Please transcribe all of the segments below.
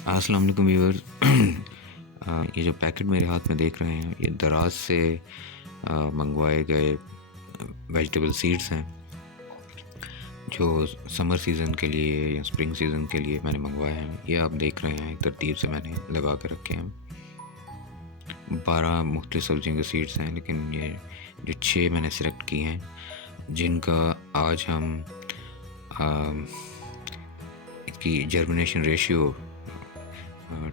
अस्सलाम वालेकुम व्यूअर्स। ये जो पैकेट मेरे हाथ में देख रहे हैं, ये दराज से मंगवाए गए वेजिटेबल सीड्स हैं जो समर सीज़न के लिए या स्प्रिंग सीज़न के लिए मैंने मंगवाए हैं। ये आप देख रहे हैं, एक तरतीब से मैंने लगा कर रखे हैं। 12 मुख्तलिफ सब्जियों के सीड्स हैं, लेकिन ये जो 6 मैंने सेलेक्ट की हैं, जिनका आज हम इसकी जर्मिनेशन रेशियो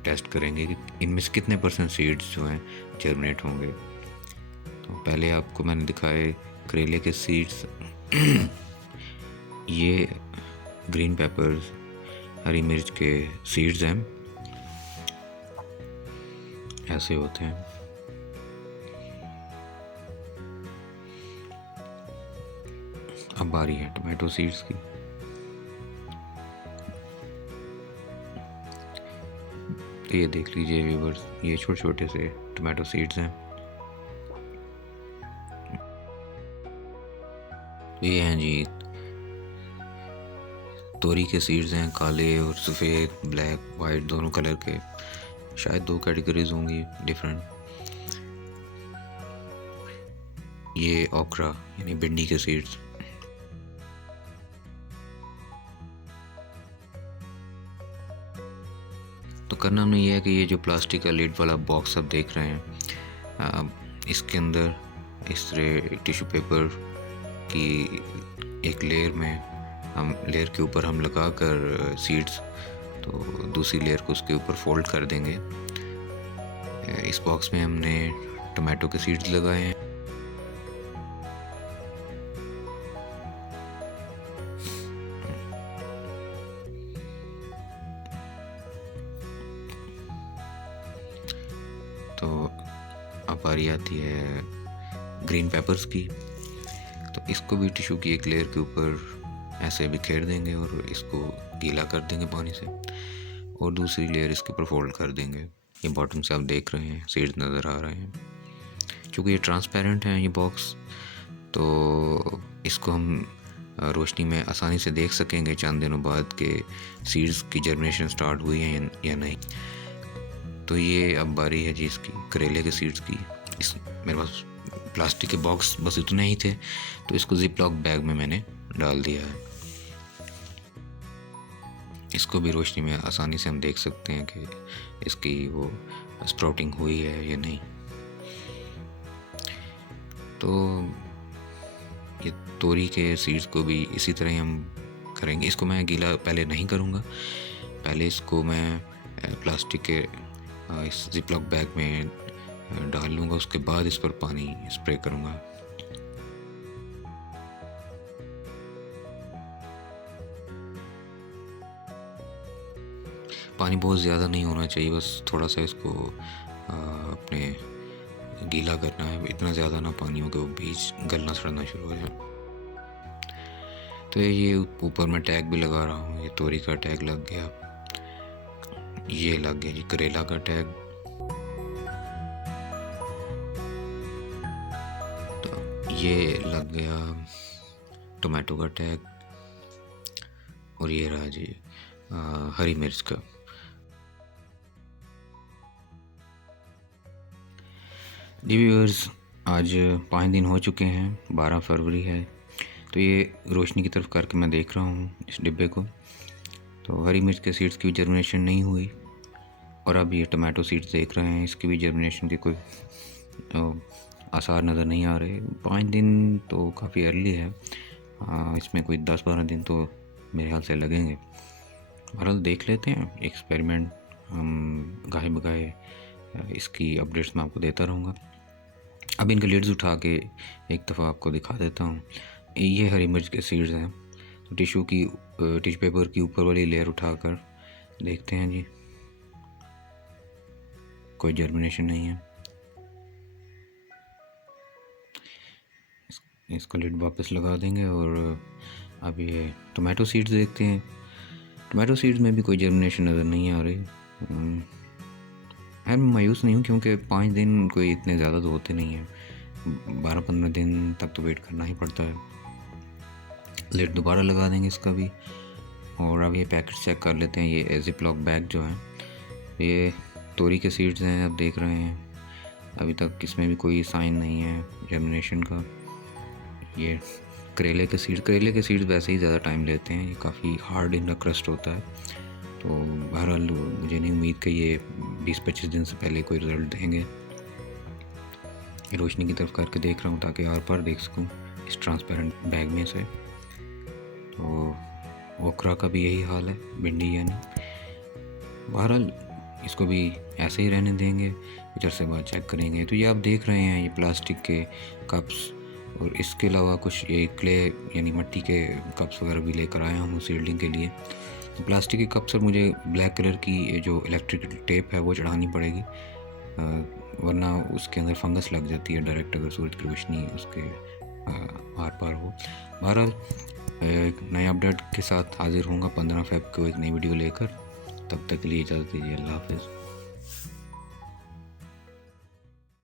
टेस्ट करेंगे कि इनमें से कितने % सीड्स जो हैं जर्मिनेट होंगे। तो पहले आपको मैंने दिखाए करेले के सीड्स। ये ग्रीन पेपर्स, हरी मिर्च के सीड्स हैं, ऐसे होते हैं। अब बारी है टमाटो सीड्स की। तो ये देख लीजिए व्यूअर्स, ये छोटे छोटे से टमाटो सीड्स हैं। ये हैं जी तोरी के सीड्स हैं, काले और सफ़ेद, ब्लैक वाइट दोनों कलर के। शायद 2 कैटेगरीज होंगी डिफरेंट। ये ओकरा यानी भिंडी के सीड्स। तो करना हमने ये है कि ये जो प्लास्टिक का लिड वाला बॉक्स आप देख रहे हैं, इसके अंदर इस तरह टिश्यू पेपर की एक लेयर के ऊपर हम लगा कर सीड्स, तो दूसरी लेयर को उसके ऊपर फोल्ड कर देंगे। इस बॉक्स में हमने टमाटो के सीड्स लगाए हैं। तो अब बारी आती है ग्रीन पेपर्स की। तो इसको भी टिश्यू की एक लेयर के ऊपर ऐसे बिखेर देंगे और इसको गीला कर देंगे पानी से, और दूसरी लेयर इसके ऊपर फोल्ड कर देंगे। ये बॉटम से आप देख रहे हैं सीड्स नज़र आ रहे हैं। चूँकि ये ट्रांसपेरेंट है ये बॉक्स, तो इसको हम रोशनी में आसानी से देख सकेंगे चंद दिनों बाद के सीड्स की जर्मिनेशन स्टार्ट हुई है या नहीं। तो ये अब बारी है जी इसकी करेले के सीड्स की। इस मेरे पास प्लास्टिक के बॉक्स बस इतने ही थे, तो इसको जिप लॉक बैग में मैंने डाल दिया है। इसको भी रोशनी में आसानी से हम देख सकते हैं कि इसकी वो स्प्राउटिंग हुई है या नहीं। तो ये तोरी के सीड्स को भी इसी तरह ही हम करेंगे। इसको मैं गीला पहले नहीं करूँगा, पहले इसको मैं प्लास्टिक के इस जिप लॉक बैग में डाल लूँगा, उसके बाद इस पर पानी स्प्रे करूँगा। पानी बहुत ज़्यादा नहीं होना चाहिए, बस थोड़ा सा इसको अपने गीला करना है। इतना ज़्यादा ना पानी हो कि वो बीज गलना सड़ना शुरू हो जाए। तो ये ऊपर मैं टैग भी लगा रहा हूँ। ये तोरी का टैग लग गया, ये लग गया जी करेला का टैग, तो ये लग गया टोमेटो का टैग, और ये रहा जी हरी मिर्च का। जी व्यूअर्स, आज 5 दिन हो चुके हैं, 12 फरवरी है। तो ये रोशनी की तरफ करके मैं देख रहा हूँ इस डिब्बे को, तो हरी मिर्च के सीड्स की भी जर्मिनेशन नहीं हुई। और अब ये टमाटो सीड्स देख रहे हैं, इसकी भी जर्मिनेशन के कोई आसार नज़र नहीं आ रहे। 5 दिन तो काफ़ी अर्ली है, इसमें कोई 10-12 दिन तो मेरे ख्याल से लगेंगे। बहरहाल देख लेते हैं एक्सपेरिमेंट, हम गाहे बगाहे इसकी अपडेट्स मैं आपको देता रहूँगा। अब इनके लिड्स उठा के एक दफ़ा आपको दिखा देता हूँ। ये हरी मिर्च के सीड्स हैं। तो टिश्यू पेपर की ऊपर वाली लेयर उठाकर देखते हैं जी, कोई जर्मिनेशन नहीं है। इसको लिड वापस लगा देंगे। और अब ये टोमेटो सीड्स देखते हैं। टोमेटो सीड्स में भी कोई जर्मिनेशन नज़र नहीं आ रही। मैं मायूस नहीं हूँ, क्योंकि 5 दिन कोई इतने ज़्यादा तो होते नहीं हैं, 12-15 दिन तक तो वेट करना ही पड़ता है। लिड दोबारा लगा देंगे इसका भी। और अब ये पैकेट चेक कर लेते हैं। ये जिप लॉक बैग जो है, ये तोरी के सीड्स हैं, आप देख रहे हैं। अभी तक इसमें भी कोई साइन नहीं है जर्मिनेशन का। ये करेले के सीड्स वैसे ही ज़्यादा टाइम लेते हैं, ये काफ़ी हार्ड इन द क्रस्ट होता है। तो बहरहाल मुझे नहीं उम्मीद कि ये 20-25 दिन से पहले कोई रिज़ल्ट देंगे। रोशनी की तरफ करके देख रहा हूँ ताकि आर पार देख सकूँ इस ट्रांसपेरेंट बैग में से। तो ओकरा का भी यही हाल है, भिंडी यानी। बहरहाल इसको भी ऐसे ही रहने देंगे, कुछ अरसे बाद चेक करेंगे। तो ये आप देख रहे हैं, ये प्लास्टिक के कप्स और इसके अलावा कुछ ये क्ले यानी मिट्टी के कप्स वगैरह भी लेकर आया हूँ सीडलिंग के लिए। तो प्लास्टिक के कप्स और मुझे ब्लैक कलर की जो इलेक्ट्रिक टेप है वो चढ़ानी पड़ेगी, वरना उसके अंदर फंगस लग जाती है डायरेक्ट अगर सूरज की रोशनी उसके आर पार हो। बहरहाल एक नए अपडेट के साथ हाजिर होऊंगा 15 फ़रवरी को एक नई वीडियो लेकर। तब तक के लिए इजाज़त दीजिए। अल्लाह हाफ़िज़।